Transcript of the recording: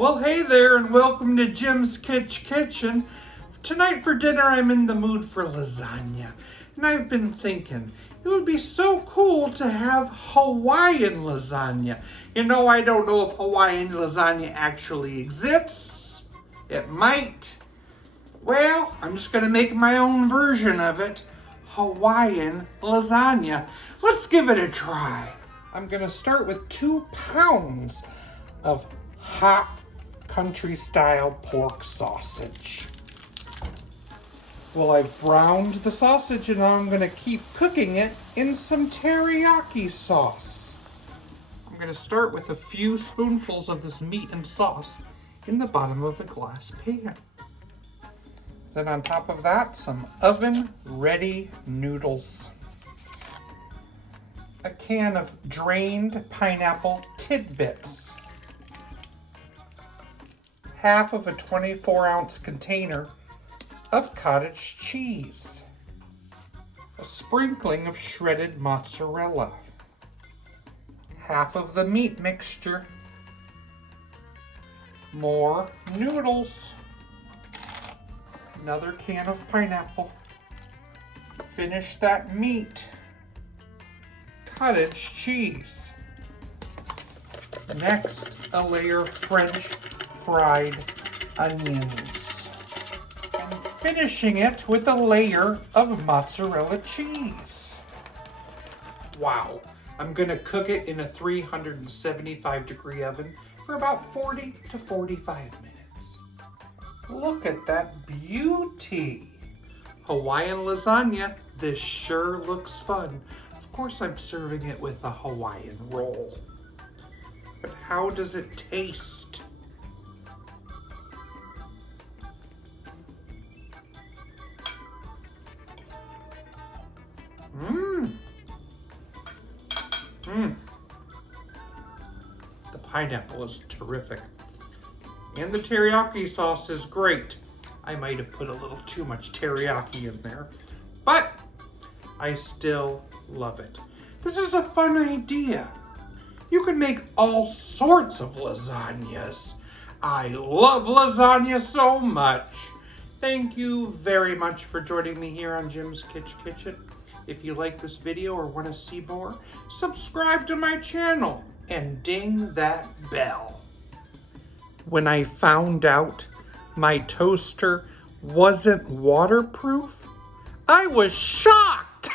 Well, hey there, and welcome to Jim's Kitchen. Tonight for dinner, I'm in the mood for lasagna. And I've been thinking, it would be so cool to have Hawaiian lasagna. You know, I don't know if Hawaiian lasagna actually exists. It might. Well, I'm just going to make my own version of it. Hawaiian lasagna. Let's give it a try. I'm going to start with 2 pounds of hot country-style pork sausage. Well, I've browned the sausage and now I'm going to keep cooking it in some teriyaki sauce. I'm going to start with a few spoonfuls of this meat and sauce in the bottom of a glass pan. Then on top of that, some oven-ready noodles. A can of drained pineapple tidbits. Half of a 24-ounce container of cottage cheese. A sprinkling of shredded mozzarella. Half of the meat mixture. More noodles. Another can of pineapple. Finish that meat. Cottage cheese. Next, a layer of French fried onions. And finishing it with a layer of mozzarella cheese. Wow. I'm gonna cook it in a 375-degree oven for about 40 to 45 minutes. Look at that beauty. Hawaiian lasagna. This sure looks fun. Of course, I'm serving it with a Hawaiian roll. But how does it taste? The pineapple is terrific. And the teriyaki sauce is great. I might have put a little too much teriyaki in there, but I still love it. This is a fun idea. You can make all sorts of lasagnas. I love lasagna so much. Thank you very much for joining me here on Jim's Kitchen. If you like this video or want to see more, subscribe to my channel and ding that bell. When I found out my toaster wasn't waterproof, I was shocked.